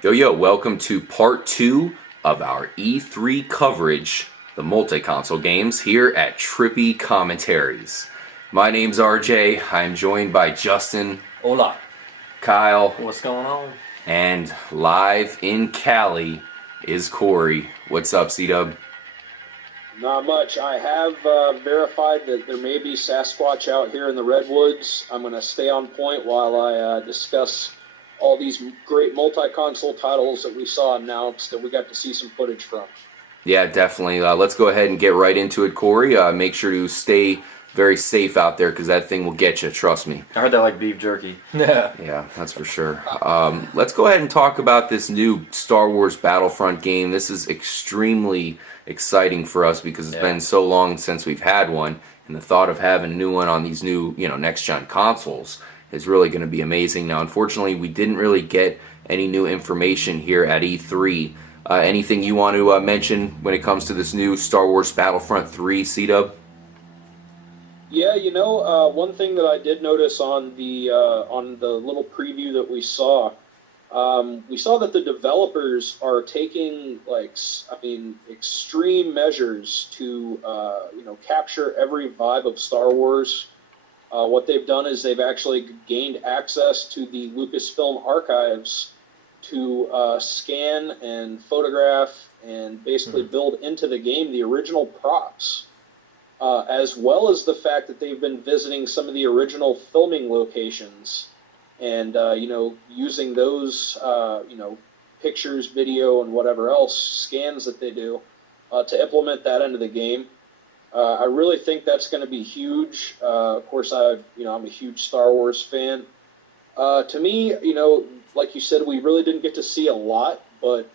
Yo, welcome to part 2 of our E3 coverage, the multi-console games, here at Trippy Commentaries. My name's RJ, I'm joined by Justin. Hola. Kyle. What's going on? And live in Cali is Corey. What's up, C-Dub? Not much. I have verified that there may be Sasquatch out here in the Redwoods. I'm going to stay on point while I discuss all these great multi-console titles that we saw announced that we got to see some footage from. Yeah, definitely. Let's go ahead and get right into it, Corey. Make sure to stay very safe out there because that thing will get you, trust me. I heard that like beef jerky. Yeah, that's for sure. Let's go ahead and talk about this new Star Wars Battlefront game. This is extremely exciting for us because it's been so long since we've had one, and the thought of having a new one on these new, next-gen consoles is really going to be amazing. Now, unfortunately, we didn't really get any new information here at E3. Anything you want to mention when it comes to this new Star Wars Battlefront 3, C-Dub? Yeah, one thing that I did notice on the little preview that we saw that the developers are taking extreme measures to capture every vibe of Star Wars. What they've done is they've actually gained access to the Lucasfilm archives to scan and photograph and basically build into the game the original props. As well as the fact that they've been visiting some of the original filming locations and, using those, pictures, video, and whatever else, scans that they do to implement that into the game. I really think that's going to be huge. Of course, I'm a huge Star Wars fan. To me, like you said, we really didn't get to see a lot, but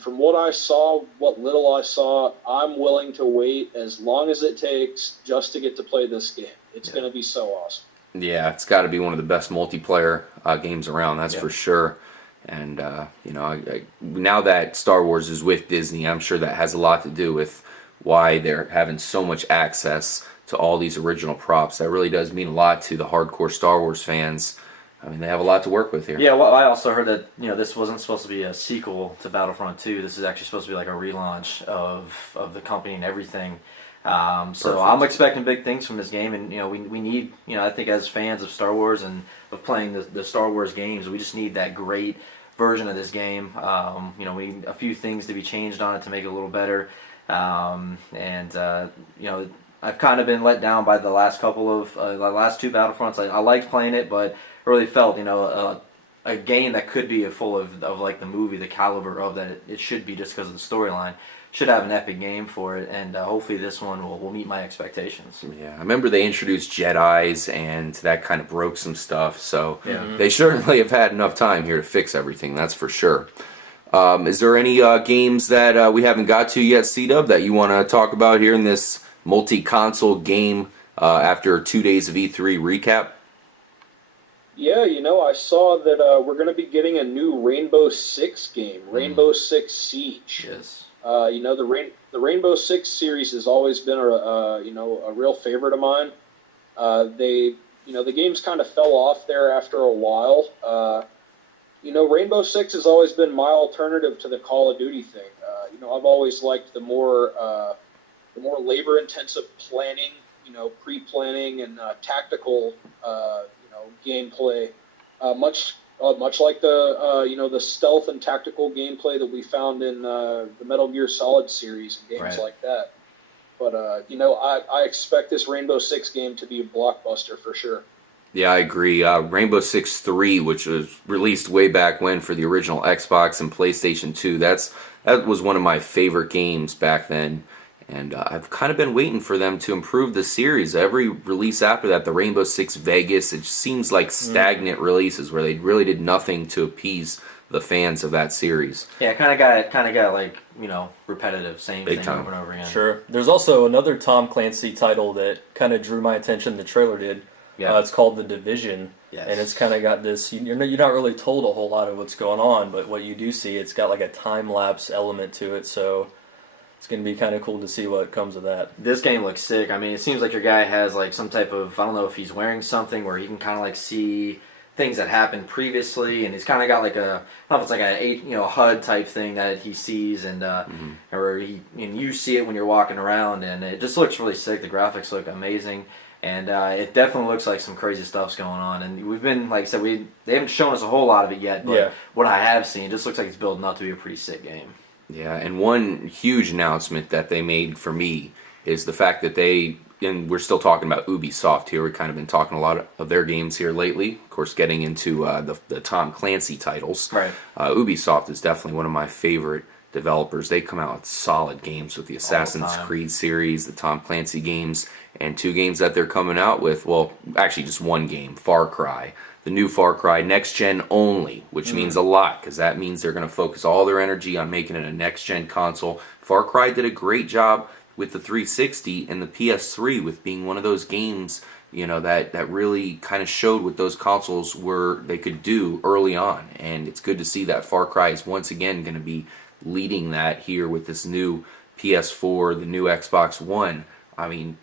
from what I saw, what little I saw, I'm willing to wait as long as it takes just to get to play this game. It's going to be so awesome. Yeah, it's got to be one of the best multiplayer games around, that's for sure. And, now that Star Wars is with Disney, I'm sure that has a lot to do with why they're having so much access to all these original props. That really does mean a lot to the hardcore Star Wars fans. They have a lot to work with here. Yeah, well, I also heard that this wasn't supposed to be a sequel to Battlefront 2. This is actually supposed to be like a relaunch of the company and everything. So I'm expecting big things from this game, and we need I think as fans of Star Wars and of playing the Star Wars games, we just need that great version of this game. We need a few things to be changed on it to make it a little better. I've kind of been let down by the last couple of the last two Battlefronts. I liked playing it, but really felt a game that could be full of like the movie, the caliber of that it should be just because of the storyline. Should have an epic game for it, and hopefully this one will meet my expectations. Yeah, I remember they introduced Jedis, and that kind of broke some stuff, so they certainly have had enough time here to fix everything, that's for sure. Is there any games that we haven't got to yet, C-Dub, that you want to talk about here in this multi-console game after 2 days of E3 recap? Yeah, I saw that we're going to be getting a new Rainbow Six game, Rainbow Six Siege. Yes. The Rainbow Six series has always been a real favorite of mine. The games kind of fell off there after a while. Rainbow Six has always been my alternative to the Call of Duty thing. I've always liked the more labor-intensive planning, pre-planning and tactical, gameplay, much like the stealth and tactical gameplay that we found in the Metal Gear Solid series and games like that. But I expect this Rainbow Six game to be a blockbuster for sure. Yeah, I agree. Rainbow Six 3, which was released way back when for the original Xbox and PlayStation 2, that was one of my favorite games back then. And I've kind of been waiting for them to improve the series. Every release after that, the Rainbow Six Vegas, it seems like stagnant releases where they really did nothing to appease the fans of that series. Yeah, kind of got like repetitive, same Big thing time. over and over again. Sure. There's also another Tom Clancy title that kind of drew my attention. The trailer did. Yeah. It's called The Division. Yes. And it's kind of got this. You're not really told a whole lot of what's going on, but what you do see, it's got like a time lapse element to it. So it's going to be kind of cool to see what comes of that. This game looks sick. It seems like your guy has like some type of, I don't know if he's wearing something where he can kind of like see things that happened previously, and he's kind of got like a, I don't know if it's like a HUD type thing that he sees, and or you see it when you're walking around, and it just looks really sick. The graphics look amazing. And it definitely looks like some crazy stuff's going on. And we've been, like I said, they haven't shown us a whole lot of it yet, but what I have seen, it just looks like it's building up to be a pretty sick game. Yeah, and one huge announcement that they made for me is the fact that and we're still talking about Ubisoft here. We've kind of been talking a lot of their games here lately. Of course, getting into the Tom Clancy titles. Right. Ubisoft is definitely one of my favorite developers. They come out with solid games with the Assassin's Creed series, the Tom Clancy games, and 2 games that they're coming out with. Well, actually just 1 game, Far Cry. The new Far Cry, next gen only, which means a lot, because that means they're going to focus all their energy on making it a next gen console. Far Cry did a great job with the 360 and the PS3 with being one of those games, that really kind of showed what those consoles they could do early on. And it's good to see that Far Cry is once again going to be leading that here with this new PS4, the new Xbox One. I mean,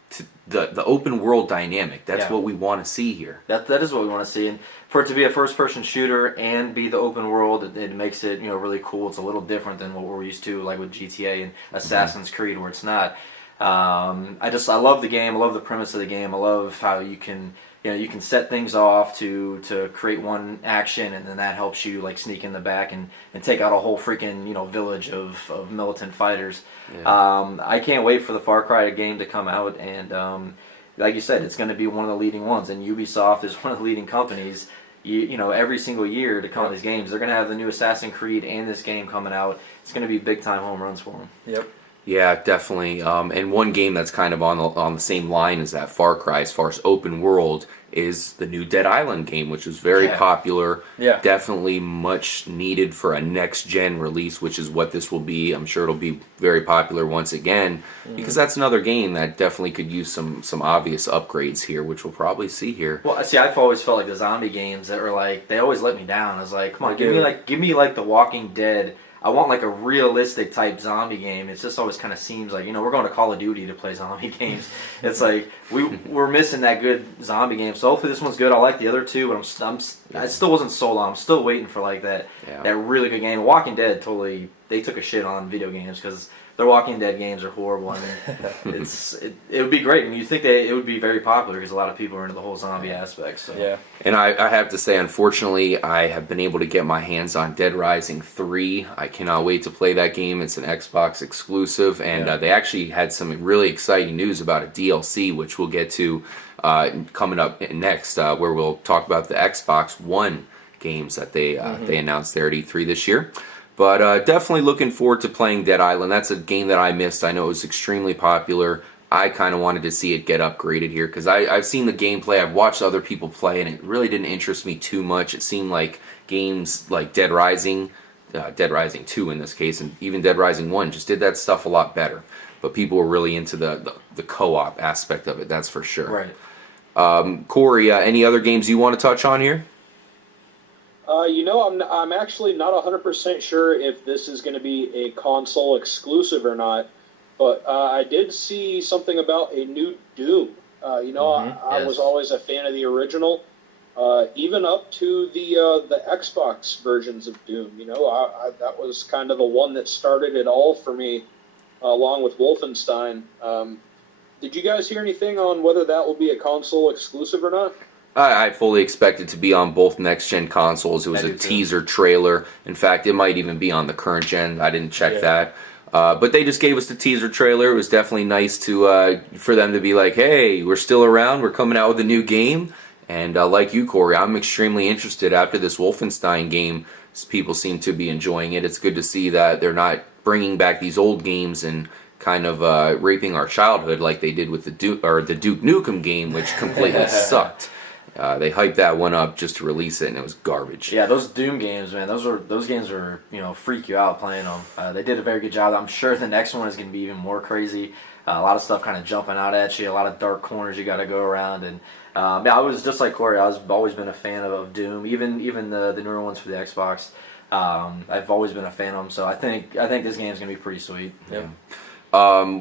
the open world dynamic, that's what we want to see here. That is what we want to see. And for it to be a first person shooter and be the open world, it makes it really cool. It's a little different than what we're used to, like with GTA and Assassin's Creed, where it's not. I love the game. I love the premise of the game. I love how you can set things off to create one action, and then that helps you like sneak in the back and take out a whole freaking village of militant fighters. Yeah. I can't wait for the Far Cry game to come out, and like you said, it's going to be one of the leading ones. And Ubisoft is one of the leading companies. Every single year to come out these games, they're going to have the new Assassin's Creed and this game coming out. It's going to be big time home runs for them. Yep. Yeah, definitely. And one game that's kind of on the same line as that Far Cry, as far as open world, is the new Dead Island game, which was very popular. Yeah. Definitely much needed for a next-gen release, which is what this will be. I'm sure it'll be very popular once again, because that's another game that definitely could use some obvious upgrades here, which we'll probably see here. Well, see, I've always felt like the zombie games that were like, they always let me down. I was like, come on, give me like The Walking Dead. I want like a realistic type zombie game. It just always kind of seems like, we're going to Call of Duty to play zombie games. It's like we're missing that good zombie game. So hopefully this one's good. I like the other 2, but I still wasn't sold on. I'm still waiting for like that really good game. Walking Dead they took a shit on video games because their Walking Dead games are horrible. I mean, it would be great, and you think it would be very popular because a lot of people are into the whole zombie aspect. So. Yeah. And I have to say, unfortunately, I have been able to get my hands on Dead Rising 3. I cannot wait to play that game. It's an Xbox exclusive, and they actually had some really exciting news about a DLC, which we'll get to coming up next, where we'll talk about the Xbox One games that they announced there at E3 this year. But definitely looking forward to playing Dead Island. That's a game that I missed. I know it was extremely popular. I kind of wanted to see it get upgraded here because I've seen the gameplay. I've watched other people play, and it really didn't interest me too much. It seemed like games like Dead Rising 2 in this case, and even Dead Rising 1 just did that stuff a lot better. But people were really into the co-op aspect of it, that's for sure. Right. Corey, any other games you want to touch on here? I'm actually not 100% sure if this is going to be a console exclusive or not, but I did see something about a new Doom. I was always a fan of the original, even up to the Xbox versions of Doom. That was kind of the one that started it all for me, along with Wolfenstein. Did you guys hear anything on whether that will be a console exclusive or not? I fully expect it to be on both next-gen consoles. It was a teaser trailer. In fact, it might even be on the current gen. I didn't check that. But they just gave us the teaser trailer. It was definitely nice for them to be like, hey, we're still around. We're coming out with a new game. And like you, Corey, I'm extremely interested after this Wolfenstein game. People seem to be enjoying it. It's good to see that they're not bringing back these old games and kind of raping our childhood like they did with the Duke Nukem game, which completely sucked. They hyped that one up just to release it, and it was garbage. Yeah, those Doom games, man, those games are freak you out playing them. They did a very good job. I'm sure the next one is going to be even more crazy. A lot of stuff kind of jumping out at you, a lot of dark corners you got to go around, and I was just like Corey. I've always been a fan of Doom, even the newer ones for the Xbox. I've always been a fan of them, so I think this game's going to be pretty sweet. Yeah.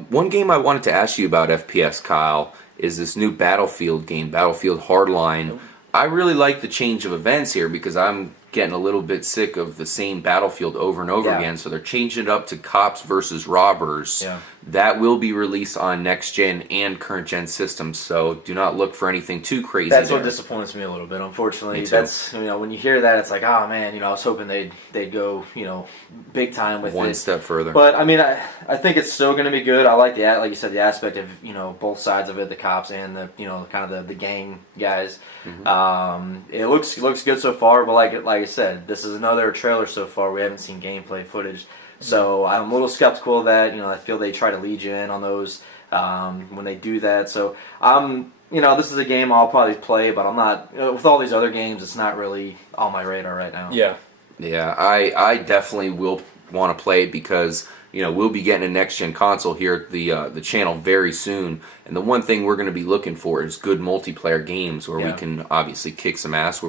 One game I wanted to ask you about FPS, Kyle, is this new Battlefield game, Battlefield Hardline. I really like the change of events here because I'm getting a little bit sick of the same battlefield over and over again. So they're changing it up to cops versus robbers. Yeah. That will be released on next gen and current gen systems. So do not look for anything too crazy. That's there. what disappoints me a little bit. Unfortunately, Me too. that's when you hear that, it's like, oh man, I was hoping they'd go big time with one it. step further. But I mean, I think it's still going to be good. I like like you said, the aspect of both sides of it, the cops and the kind of the gang guys. Mm-hmm. It looks good so far, but like I said, this is another trailer so far. We haven't seen gameplay footage, so I'm a little skeptical of that. I feel they try to lead you in on those when they do that. So this is a game I'll probably play, but I'm not with all these other games. It's not really on my radar right now. Yeah, I definitely will want to play it because we'll be getting a next gen console here at the channel very soon, and the one thing we're going to be looking for is good multiplayer games where we can obviously kick some ass.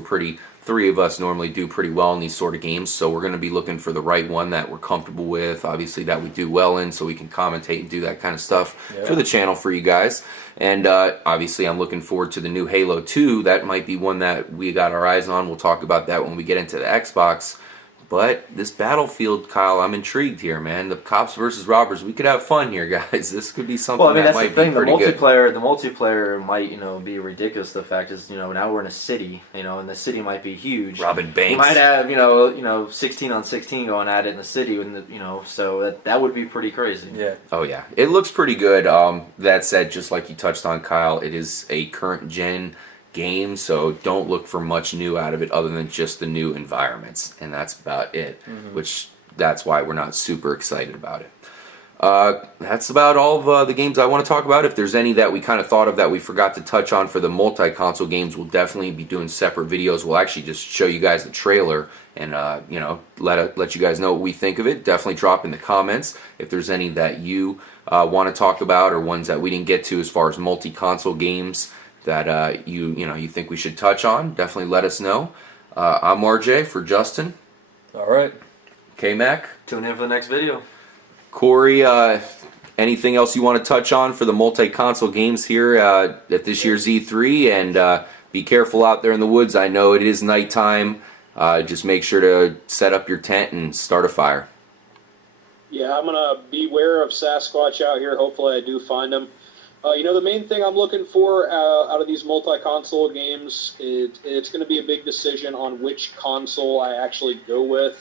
Three of us normally do pretty well in these sort of games, so we're going to be looking for the right one that we're comfortable with, obviously that we do well in, so we can commentate and do that kind of stuff for the channel for you guys. And obviously I'm looking forward to the new Halo 2. That might be one that we got our eyes on. We'll talk about that when we get into the Xbox. But this Battlefield, Kyle, I'm intrigued here, man. The cops versus robbers. We could have fun here, guys. This could be something that might be pretty good. The multiplayer might, be ridiculous. The fact is, now we're in a city, and the city might be huge. Robbing banks. You might have, 16 on 16 going at it in the city, so that would be pretty crazy. Yeah. Oh yeah, it looks pretty good. That said, just like you touched on, Kyle, it is a current gen game, so don't look for much new out of it other than just the new environments, and that's about it. Which that's why we're not super excited about it. That's about all of the games I want to talk about. If there's any that we kind of thought of that we forgot to touch on for the multi-console games, we'll definitely be doing separate videos. We'll actually just show you guys the trailer and let you guys know what we think of it. Definitely drop in the comments if there's any that you want to talk about or ones that we didn't get to as far as multi-console games that you think we should touch on. Definitely let us know. I'm RJ for Justin. All right. K-Mac. Tune in for the next video. Corey, anything else you want to touch on for the multi-console games here at this year's E3? And be careful out there in the woods. I know it is nighttime. Just make sure to set up your tent and start a fire. Yeah, I'm going to beware of Sasquatch out here. Hopefully I do find him. The main thing I'm looking for out of these multi-console games, it's going to be a big decision on which console I actually go with.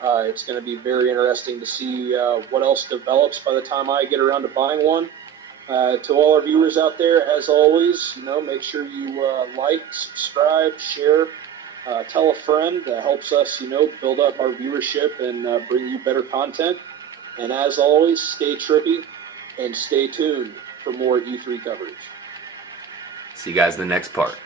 It's going to be very interesting to see what else develops by the time I get around to buying one. To all our viewers out there, as always, make sure you like, subscribe, share, tell a friend. That helps us, build up our viewership and bring you better content. And as always, stay trippy and stay tuned for more E3 coverage. See you guys in the next part.